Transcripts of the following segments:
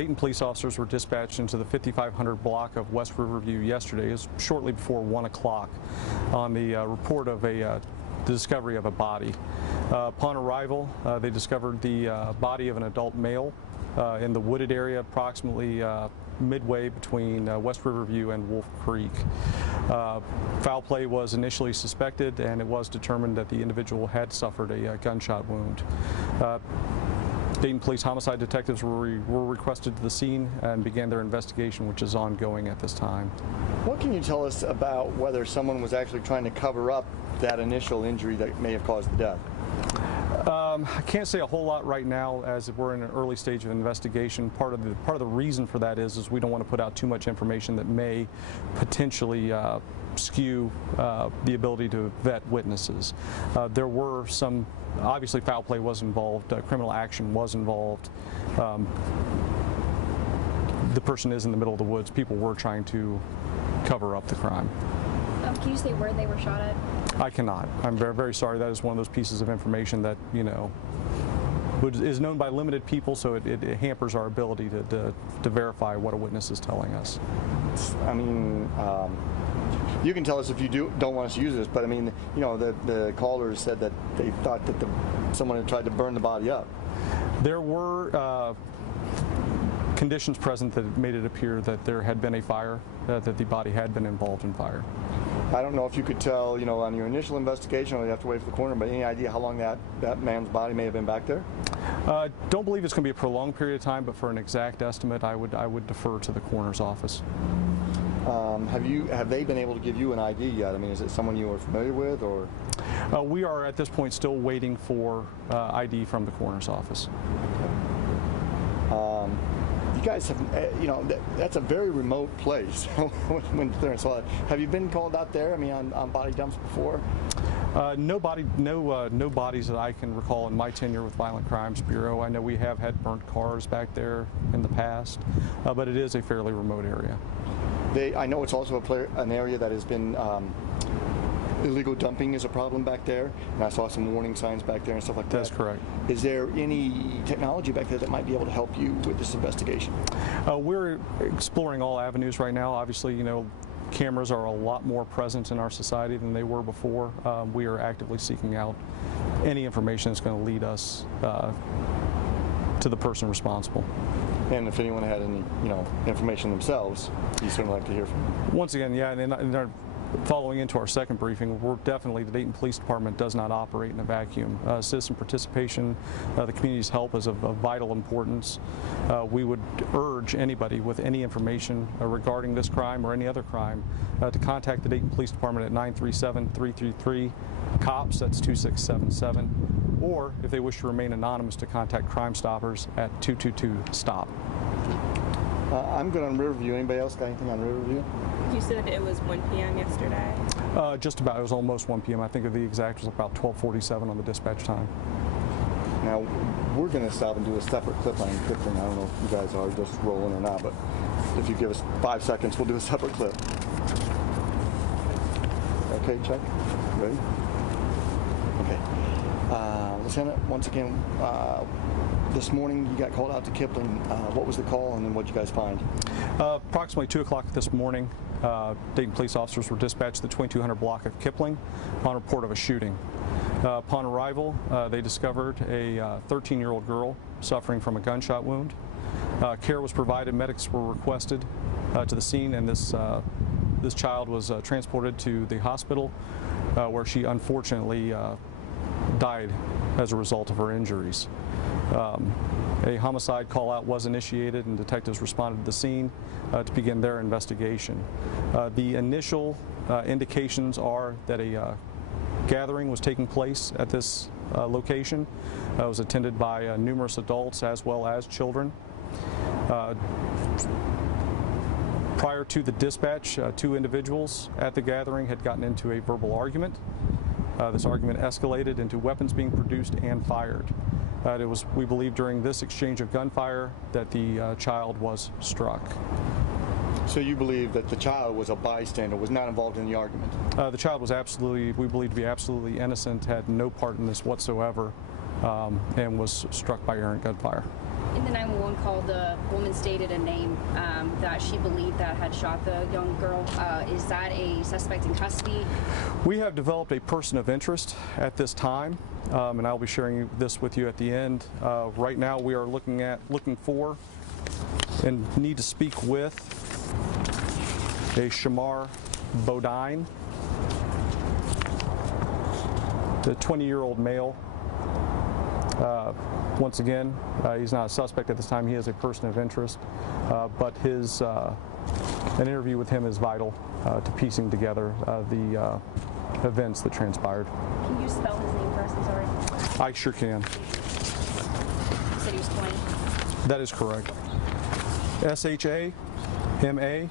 Dayton police officers were dispatched into the 5500 block of West Riverview yesterday, shortly before 1 o'clock, on the report of the discovery of a body. Upon arrival, they discovered the body of an adult male in the wooded area approximately midway between West Riverview and Wolf Creek. Foul play was initially suspected, and it was determined that the individual had suffered a gunshot wound. Dayton Police homicide detectives were requested to the scene and began their investigation, which is ongoing at this time. What can you tell us about whether someone was actually trying to cover up that initial injury that may have caused the death? I can't say a whole lot right now, as we're in an early stage of investigation. Part of the reason for that is we don't want to put out too much information that may potentially skew the ability to vet witnesses. There were some, obviously foul play was involved, criminal action was involved. The person is in the middle of the woods. People were trying to cover up the crime. Can you say where they were shot at? I cannot. I'm very, very sorry. That is one of those pieces of information that, you know, is known by limited people, so it hampers our ability to verify what a witness is telling us. I mean, you can tell us if you don't want us to use this, but I mean, you know, the callers said that they thought that someone had tried to burn the body up. There were conditions present that made it appear that there had been a fire, that the body had been involved in fire. I don't know if you could tell, you know, on your initial investigation, or you have to wait for the coroner, but any idea how long that man's body may have been back there? Don't believe it's going to be a prolonged period of time, but for an exact estimate, I would defer to the coroner's office. Have they been able to give you an ID yet? I mean, is it someone you are familiar with, or? We are at this point still waiting for ID from the coroner's office. You guys have, you know, that's a very remote place. When they're saw it, have you been called out there? I mean, on body dumps before? No bodies that I can recall in my tenure with Violent Crimes Bureau. I know we have had burnt cars back there in the past, but it is a fairly remote area. I know it's also an area that has been illegal dumping is a problem back there, and I saw some warning signs back there and stuff like that. That's correct. Is there any technology back there that might be able to help you with this investigation? We're exploring all avenues right now. Obviously, you know, cameras are a lot more present in our society than they were before. We are actively seeking out any information that's going to lead us to the person responsible. And if anyone had any, you know, information themselves, you'd certainly like to hear from them. Once again, yeah, and following into our second briefing, the Dayton Police Department does not operate in a vacuum. Citizen participation, the community's help is of vital importance. We would urge anybody with any information regarding this crime or any other crime to contact the Dayton Police Department at 937-333-COPS, that's 2677, or if they wish to remain anonymous, to contact Crime Stoppers at 222-STOP. I'm good on Riverview. Anybody else got anything on Riverview? You said it was 1 p.m. yesterday? Just about. It was almost 1 p.m. I think the exact was about 12:47 on the dispatch time. Now, we're going to stop and do a separate clip on encrypting. I don't know if you guys are just rolling or not, but if you give us 5 seconds, we'll do a separate clip. Okay, check. Ready? Okay. Lieutenant, once again, this morning you got called out to Kipling. What was the call, and then what did you guys find? Approximately 2 o'clock this morning, Dayton police officers were dispatched to the 2200 block of Kipling on report of a shooting. Upon arrival, they discovered a 13-year-old girl suffering from a gunshot wound. Care was provided. Medics were requested to the scene, and this child was transported to the hospital, where she unfortunately died as a result of her injuries. A homicide call-out was initiated, and detectives responded to the scene to begin their investigation. The initial indications are that a gathering was taking place at this location. It was attended by numerous adults as well as children. Prior to the dispatch, 2 individuals at the gathering had gotten into a verbal argument. This argument escalated into weapons being produced and fired. It was, we believe, during this exchange of gunfire that the child was struck. So you believe that the child was a bystander, was not involved in the argument? The child was absolutely, we believe to be absolutely innocent, had no part in this whatsoever, and was struck by errant gunfire. In the 911 call, the woman stated a name that she believed that had shot the young girl. Is that a suspect in custody? We have developed a person of interest at this time, and I'll be sharing this with you at the end. Right now, we are looking for and need to speak with a Shamar Bodine, the 20-year-old male. Once again, he's not a suspect at this time. He is a person of interest, but an interview with him is vital to piecing together the events that transpired. Can you spell his name for us? I'm sorry. I sure can. You said he was 20. That is correct. Shamarr,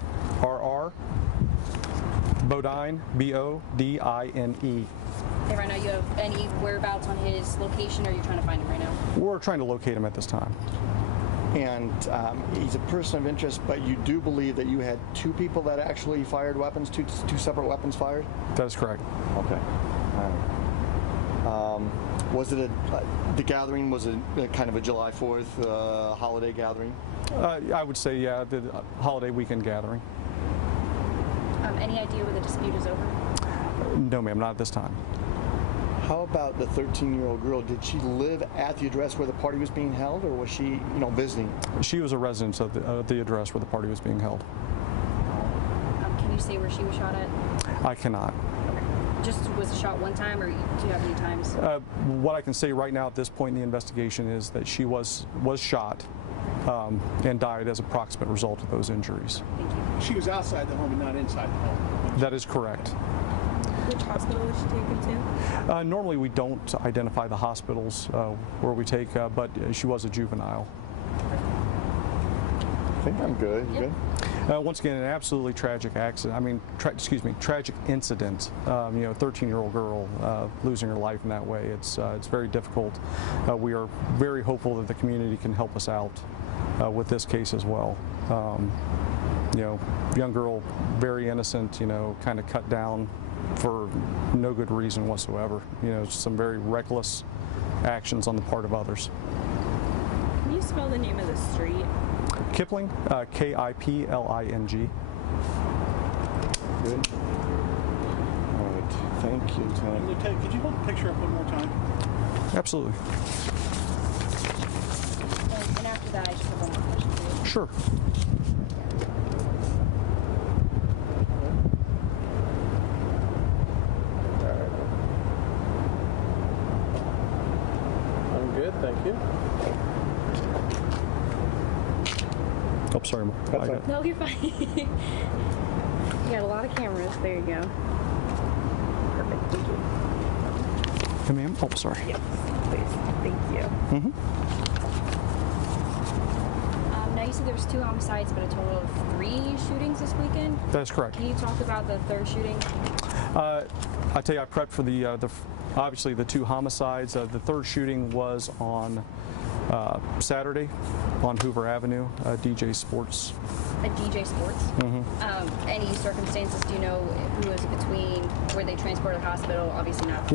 Bodine, Bodine. Hey, right now, you have any whereabouts on his location, or are you trying to find him right now? We're trying to locate him at this time. And he's a person of interest, but you do believe that you had two people that actually fired weapons, two separate weapons fired? That is correct. Okay. All right. Was it the gathering, was it kind of a July 4th holiday gathering? I would say, yeah, the holiday weekend gathering. Any idea where the dispute is over? No, ma'am, not at this time. How about the 13-year-old girl? Did she live at the address where the party was being held, or was she, visiting? She was a resident of the address where the party was being held. Can you say where she was shot at? I cannot. Okay. Just was it shot one time, or do you have any times? What I can say right now at this point in the investigation is that she was shot and died as a proximate result of those injuries. Thank you. She was outside the home and not inside the home. That is correct. Which hospital was she taken to? Normally we don't identify the hospitals where we take, but she was a juvenile. I think I'm good. You good? Once again, an absolutely tragic accident. I mean, tragic incident. 13-year-old girl losing her life in that way. It's very difficult. We are very hopeful that the community can help us out with this case as well. Young girl, very innocent. Kind of cut down for no good reason whatsoever. Some very reckless actions on the part of others. Can you spell the name of the street? Kipling, Kipling. Good. All right. Thank you, Lieutenant. Lieutenant, could you hold the picture up one more time? Absolutely. And after that, I just have one more question for you. Sure. I'm good, thank you. Oh, sorry. That's fine. No, you're fine. You got a lot of cameras. There you go. Perfect. Thank you. Hey, ma'am. Oh, sorry. Yes, please. Thank you. Now, you said there was 2 homicides, but a total of 3 shootings this weekend. That is correct. Can you talk about the 3rd shooting? I tell you, I prepped for the obviously the 2 homicides. The 3rd shooting was on Saturday on Hoover Avenue, DJ Sports. A DJ Sports? Any circumstances, do you know who was between where they transported to the hospital? Obviously not.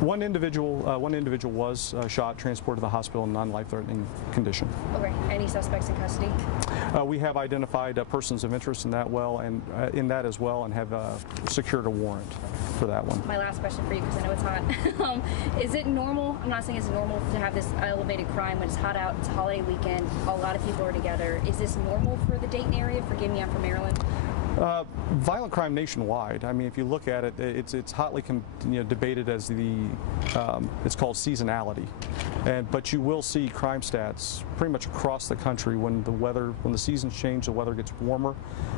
One individual was shot, transported to the hospital in non-life-threatening condition. Okay. Any suspects in custody? We have identified persons of interest in that in that as well, and have secured a warrant for that one. My last question for you, because I know it's hot. Is it normal? I'm not saying it's normal to have this elevated crime when it's hot out. It's a holiday weekend. A lot of people are together. Is this normal for the Dayton area? Forgive me, I'm from Maryland. Violent crime nationwide. I mean, if you look at it, it's hotly debated as it's called seasonality, but you will see crime stats pretty much across the country when the seasons change, the weather gets warmer,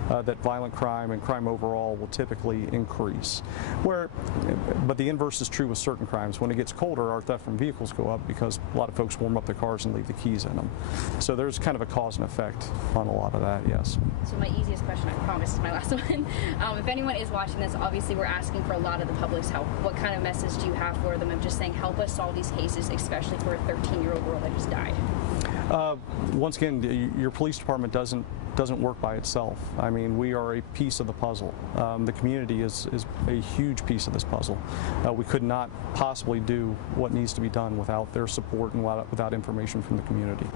that violent crime and crime overall will typically increase. But the inverse is true with certain crimes. When it gets colder, our theft from vehicles go up because a lot of folks warm up their cars and leave the keys in them. So there's kind of a cause and effect on a lot of that. Yes. So my easiest question, I promise, is my last one. If anyone is watching this, obviously we're asking for a lot of the public's help. What kind of message do you have for them of just saying, help us solve these cases, especially for a 13-year-old girl that just died? Once again, your police department doesn't work by itself. I mean, we are a piece of the puzzle. The community is a huge piece of this puzzle. We could not possibly do what needs to be done without their support and without information from the community.